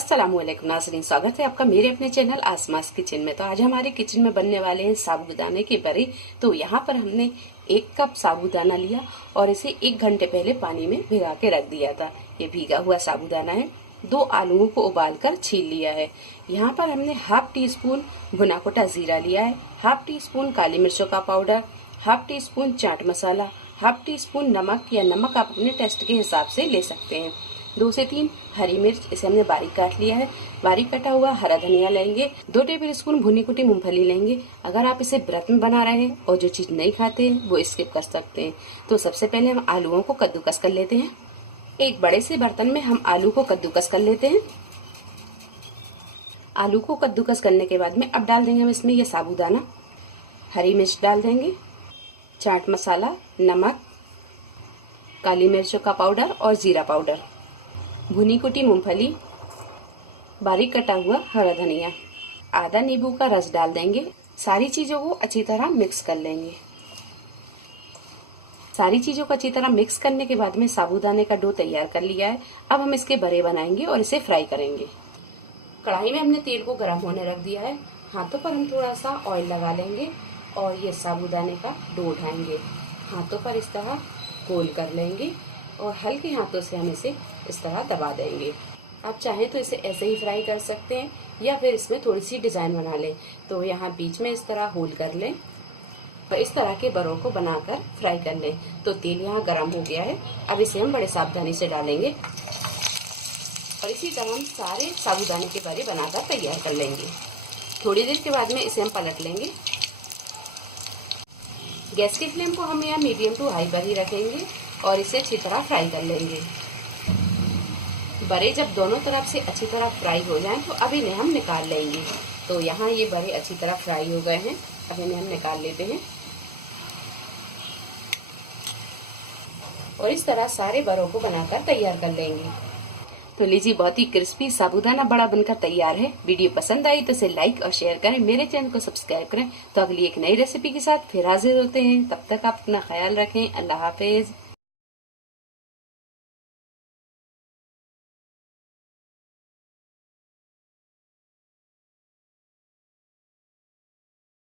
अस्सलामुअलैकुम नाज़रीन, स्वागत है आपका मेरे अपने चैनल आसमास किचन में। तो आज हमारे किचन में बनने वाले हैं साबूदाने के बड़े। तो यहाँ पर हमने 1 कप साबूदाना लिया और इसे 1 घंटे पहले पानी में भिगा के रख दिया था। ये भीगा हुआ साबूदाना है। 2 आलूओं को उबालकर छील लिया है। यहाँ पर हमने हाफ टी स्पून भुना कुटा जीरा लिया है, हाफ टी स्पून काली मिर्चों का powder, half tea spoon chaat masala, half tea spoon नमक या नमक आप अपने टेस्ट के हिसाब से ले सकते हैं। 2 से 3 हरी मिर्च, इसे हमने बारीक काट लिया है। बारीक कटा हुआ हरा धनिया लेंगे। 2 टेबल स्पून भुनी कुटी मूंगफली लेंगे। अगर आप इसे व्रत में बना रहे हैं और जो चीज नहीं खाते हैं वो स्किप कर सकते हैं। तो सबसे पहले हम आलूओं को कद्दूकस कर लेते हैं। एक बड़े से बर्तन में हम आलू को कद्दूकस कर लेते हैं। आलू को कद्दूकस करने के बाद में अब डाल देंगे हम इसमें ये साबूदाना, हरी मिर्च डाल देंगे, चाट मसाला, नमक, काली मिर्चों का पाउडर और जीरा पाउडर, भुनी कुटी मूंगफली, बारीक कटा हुआ हरा धनिया, आधा नींबू का रस डाल देंगे। सारी चीजों को अच्छी तरह मिक्स कर लेंगे। सारी चीजों को अच्छी तरह मिक्स करने के बाद में साबूदाने का डो तैयार कर लिया है। अब हम इसके बड़े बनाएंगे और इसे फ्राई करेंगे। कढ़ाई में हमने तेल को गर्म होने रख दिया है। हाथों पर हम थोड़ा सा ऑयल लगा लेंगे और ये साबूदाने का डो उठाएंगे। हाथों पर इस तरह गोल कर लेंगे और हल्के हाथों से हम इसे इस तरह दबा देंगे। आप चाहें तो इसे ऐसे ही फ्राई कर सकते हैं या फिर इसमें थोड़ी सी डिजाइन बना लें। तो यहाँ बीच में इस तरह होल कर लें और इस तरह के बड़ों को बनाकर फ्राई कर लें। तो तेल यहाँ गर्म हो गया है। अब इसे हम बड़े सावधानी से डालेंगे और इसी तरह हम सारे साबूदाने के बड़े बनाकर तैयार कर लेंगे। थोड़ी देर के बाद में इसे हम पलट लेंगे। गैस की फ्लेम को हम यहाँ मीडियम टू हाई पर ही रखेंगे और इसे अच्छी तरह फ्राई कर लेंगे। बड़े जब दोनों तरफ से अच्छी तरह फ्राई हो जाएं तो अब इन्हें हम निकाल लेंगे। तो यहाँ ये बड़े अच्छी तरह फ्राई हो गए हैं। अब इन्हें हम निकाल लेते हैं और इस तरह सारे बड़ों को बनाकर तैयार कर लेंगे। तो लीजिए, बहुत ही क्रिस्पी साबूदाना बड़ा बनकर तैयार है। वीडियो पसंद आई तो इसे लाइक और शेयर करें, मेरे चैनल को सब्सक्राइब करें। तो अगली एक नई रेसिपी के साथ फिर हाजिर होते हैं। तब तक आप अपना ख्याल रखें। अल्लाह हाफिज।